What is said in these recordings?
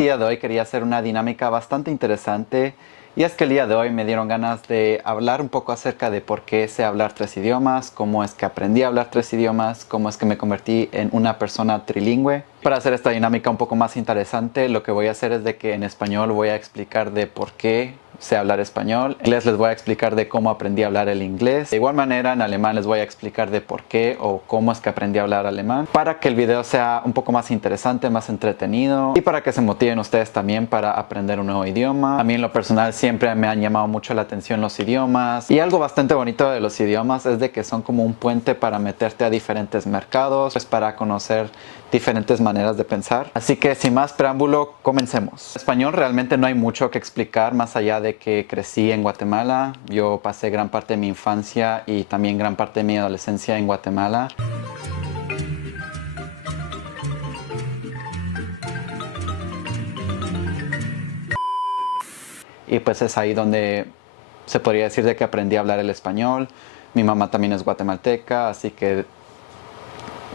El día de hoy quería hacer una dinámica bastante interesante y es que el día de hoy me dieron ganas de hablar un poco acerca de por qué sé hablar 3 idiomas, cómo es que aprendí a hablar 3 idiomas, cómo es que me convertí en una persona trilingüe. Para hacer esta dinámica un poco más interesante, lo que voy a hacer es de que en español voy a explicar de por qué sé hablar español. En inglés les voy a explicar de cómo aprendí a hablar el inglés. De igual manera en alemán les voy a explicar de por qué o cómo es que aprendí a hablar alemán, para que el video sea un poco más interesante, más entretenido y para que se motiven ustedes también para aprender un nuevo idioma. A mí en lo personal siempre me han llamado mucho la atención los idiomas, y algo bastante bonito de los idiomas es de que son como un puente para meterte a diferentes mercados, pues para conocer diferentes maneras de pensar. Así que sin más preámbulo, comencemos. En español realmente no hay mucho que explicar más allá de que crecí en Guatemala. Yo pasé gran parte de mi infancia y también gran parte de mi adolescencia en Guatemala. Y pues es ahí donde se podría decir de que aprendí a hablar el español. Mi mamá también es guatemalteca, así que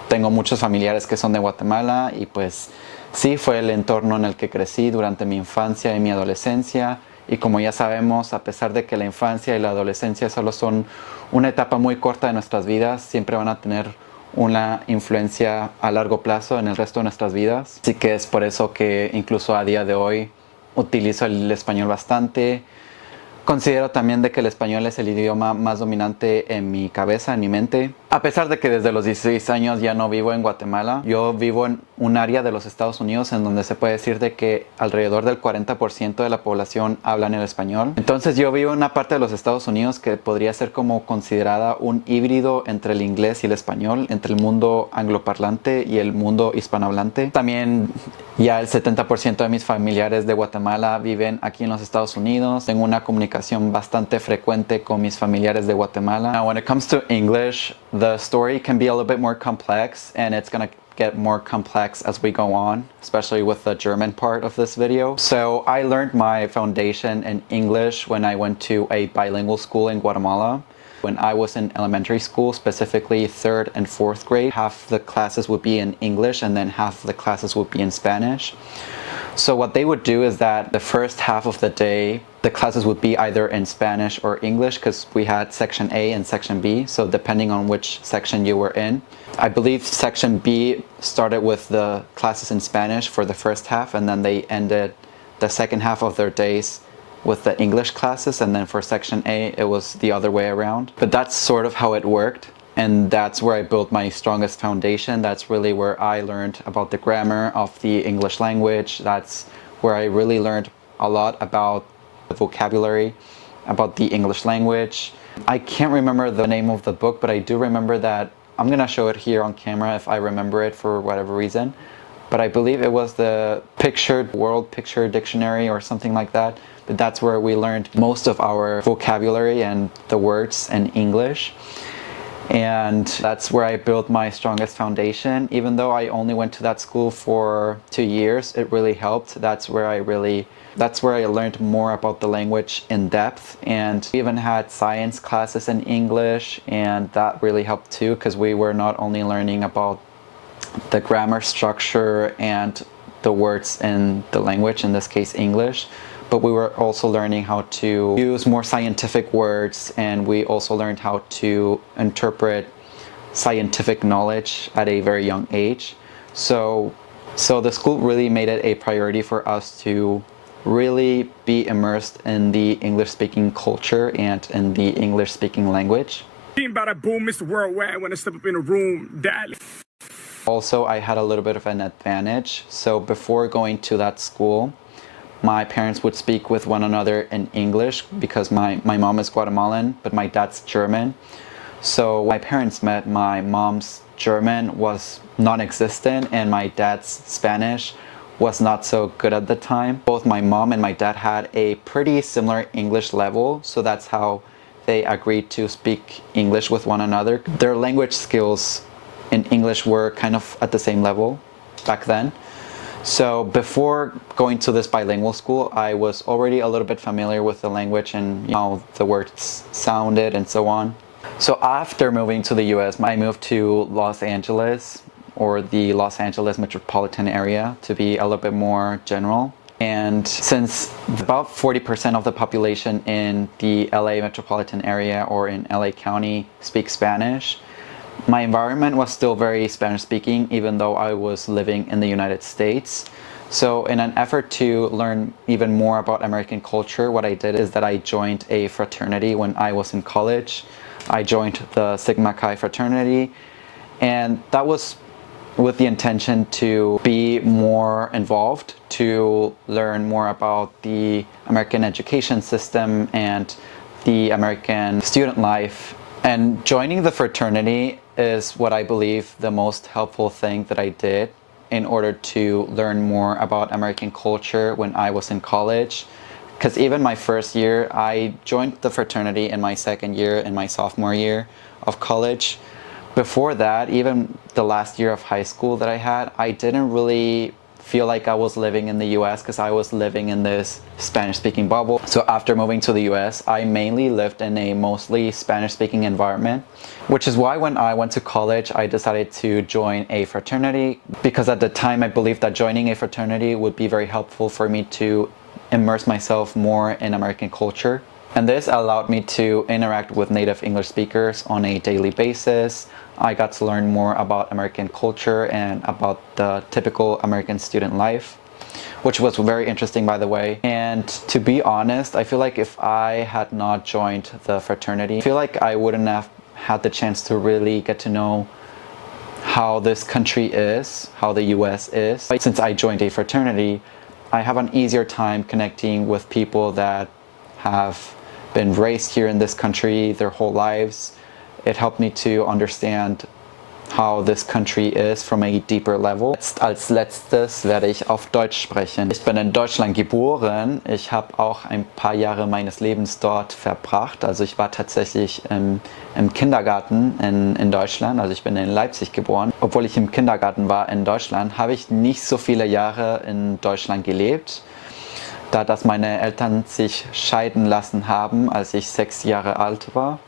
tengo muchos familiares que son de Guatemala y pues sí, fue el entorno en el que crecí durante mi infancia y mi adolescencia. Y como ya sabemos, a pesar de que la infancia y la adolescencia solo son una etapa muy corta de nuestras vidas, siempre van a tener una influencia a largo plazo en el resto de nuestras vidas. Así que es por eso que incluso a día de hoy utilizo el español bastante. Considero también de que el español es el idioma más dominante en mi cabeza, en mi mente. A pesar de que desde los 16 años ya no vivo en Guatemala, yo vivo en un área de los Estados Unidos en donde se puede decir de que alrededor del 40% de la población hablan el español. Entonces yo vivo en una parte de los Estados Unidos que podría ser como considerada un híbrido entre el inglés y el español, entre el mundo angloparlante y el mundo hispanohablante. También ya el 70% de mis familiares de Guatemala viven aquí en los Estados Unidos. Tengo una comunicación bastante frecuente con mis familiares de Guatemala. Now, when it comes to English, the story can be a little bit more complex, and it's going to get more complex as we go on, especially with the German part of this video. So I learned my foundation in English when I went to a bilingual school in Guatemala. When I was in elementary school, specifically 3rd and 4th grade, half the classes would be in English and then half the classes would be in Spanish. So what they would do is that the first half of the day, the classes would be either in Spanish or English, because we had section A and section B, so depending on which section you were in. I believe section B started with the classes in Spanish for the first half, and then they ended the second half of their days with the English classes, and then for section A it was the other way around. But that's sort of how it worked, and that's where I built my strongest foundation. That's really where I learned about the grammar of the English language. That's where I really learned a lot about the vocabulary, about the English language. I can't remember the name of the book, but I do remember that I'm gonna show it here on camera if I remember it for whatever reason. But I believe it was the World Picture Dictionary or something like that. But that's where we learned most of our vocabulary and the words in English. And that's where I built my strongest foundation. Even though I only went to that school for 2 years, it really helped. That's where I learned more about the language in depth. And we even had science classes in English, and that really helped too, because we were not only learning about the grammar structure and the words in the language, in this case English, but we were also learning how to use more scientific words, and we also learned how to interpret scientific knowledge at a very young age. So the school really made it a priority for us to really be immersed in the English-speaking culture and in the English-speaking language. Bada boom, Mr. Worldwide, when I step up in a room, darling. Also, I had a little bit of an advantage. So before going to that school, my parents would speak with one another in English, because my mom is Guatemalan, but my dad's German. So when my parents met, my mom's German was non-existent and my dad's Spanish was not so good at the time. Both my mom and my dad had a pretty similar English level, so that's how they agreed to speak English with one another. Their language skills in English were kind of at the same level back then. So before going to this bilingual school, I was already a little bit familiar with the language and how the words sounded and so on. So after moving to the US, I moved to Los Angeles or the Los Angeles metropolitan area, to be a little bit more general. And since about 40% of the population in the LA metropolitan area or in LA County speaks Spanish, my environment was still very Spanish speaking, even though I was living in the United States. So in an effort to learn even more about American culture, what I did is that I joined a fraternity when I was in college. I joined the Sigma Chi fraternity, and that was with the intention to be more involved, to learn more about the American education system and the American student life. And joining the fraternity is what I believe the most helpful thing that I did in order to learn more about American culture when I was in college. Because even my first year, I joined the fraternity in my second year, in my sophomore year of college. Before that, even the last year of high school that I had, I didn't really feel like I was living in the US because I was living in this Spanish-speaking bubble. So after moving to the US, I mainly lived in a mostly Spanish-speaking environment, which is why when I went to college, I decided to join a fraternity, because at the time I believed that joining a fraternity would be very helpful for me to immerse myself more in American culture. And this allowed me to interact with native English speakers on a daily basis. I got to learn more about American culture and about the typical American student life, which was very interesting, by the way. And to be honest, I feel like if I had not joined the fraternity, I feel like I wouldn't have had the chance to really get to know how this country is, how the US is. Since I joined a fraternity, I have an easier time connecting with people that have been raised here in this country their whole lives. It helped me to understand how this country is from a deeper level. Als letztes werde ich auf Deutsch sprechen. Ich bin in Deutschland geboren. Ich habe auch ein paar Jahre meines Lebens dort verbracht. Also ich war tatsächlich im Kindergarten in Deutschland. Also ich bin in Leipzig geboren. Obwohl ich im Kindergarten war in Deutschland, habe ich nicht so viele Jahre in Deutschland gelebt, da dass meine Eltern sich scheiden lassen haben, als ich 6 Jahre alt war.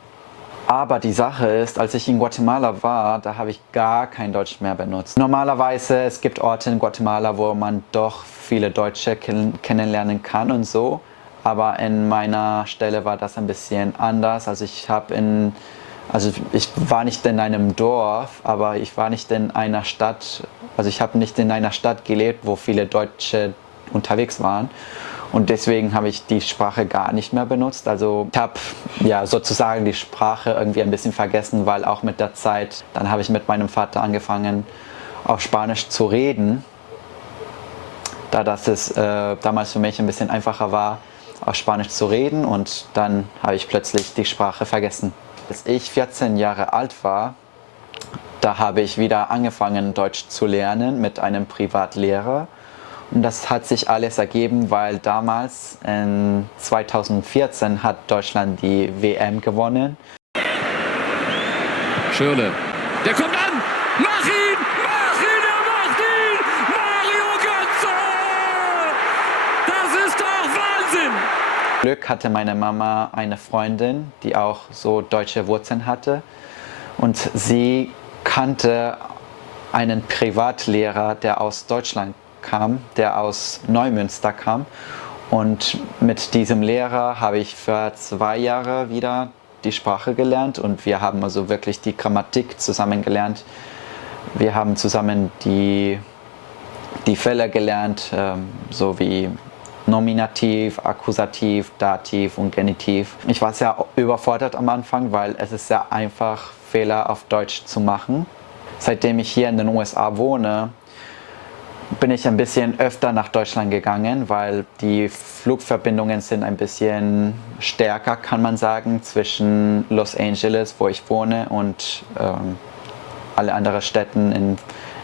Aber die Sache ist, als ich in Guatemala war, da habe ich gar kein Deutsch mehr benutzt. Normalerweise, es gibt Orte in Guatemala, wo man doch viele Deutsche kennenlernen kann und so. Aber in meiner Stelle war das ein bisschen anders. Also ich war nicht in einem Dorf, aber ich war nicht in einer Stadt. Also ich habe nicht in einer Stadt gelebt, wo viele Deutsche unterwegs waren. Und deswegen habe ich die Sprache gar nicht mehr benutzt. Also ich habe ja sozusagen die Sprache irgendwie ein bisschen vergessen, weil auch mit der Zeit, dann habe ich mit meinem Vater angefangen, auf Spanisch zu reden, da das es damals für mich ein bisschen einfacher war, auf Spanisch zu reden, und dann habe ich plötzlich die Sprache vergessen. Als ich 14 Jahre alt war, da habe ich wieder angefangen, Deutsch zu lernen mit einem Privatlehrer. Und das hat sich alles ergeben, weil damals in 2014 hat Deutschland die WM gewonnen. Schirle, der kommt an! Mach ihn! Mach ihn! Er macht ihn! Mario Götze! Das ist doch Wahnsinn! Glück hatte meine Mama eine Freundin, die auch so deutsche Wurzeln hatte. Und sie kannte einen Privatlehrer, der aus Deutschland kam, der aus Neumünster kam, und mit diesem Lehrer habe ich für 2 Jahre wieder die Sprache gelernt, und wir haben also wirklich die Grammatik zusammen gelernt. Wir haben zusammen die Fälle gelernt, so wie Nominativ, Akkusativ, Dativ und Genitiv. Ich war sehr überfordert am Anfang, weil es ist sehr einfach, Fehler auf Deutsch zu machen. Seitdem ich hier in den USA wohne, bin ich ein bisschen öfter nach Deutschland gegangen, weil die Flugverbindungen sind ein bisschen stärker, kann man sagen, zwischen Los Angeles, wo ich wohne, und alle anderen Städten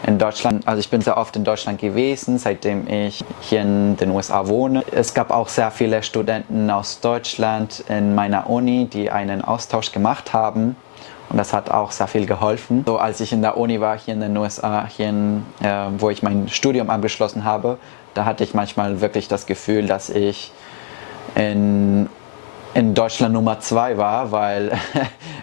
in Deutschland. Also ich bin sehr oft in Deutschland gewesen, seitdem ich hier in den USA wohne. Es gab auch sehr viele Studenten aus Deutschland in meiner Uni, die einen Austausch gemacht haben. Und das hat auch sehr viel geholfen. So, als ich in der Uni war, hier in den USA, wo ich mein Studium abgeschlossen habe, da hatte ich manchmal wirklich das Gefühl, dass ich in in Deutschland Nummer 2 war, weil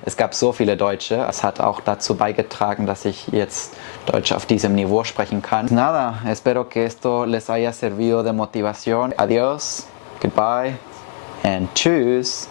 es gab so viele Deutsche. Es hat auch dazu beigetragen, dass ich jetzt Deutsch auf diesem Niveau sprechen kann. Nada, espero que esto les haya servido de motivación. Adiós, goodbye and tschüss.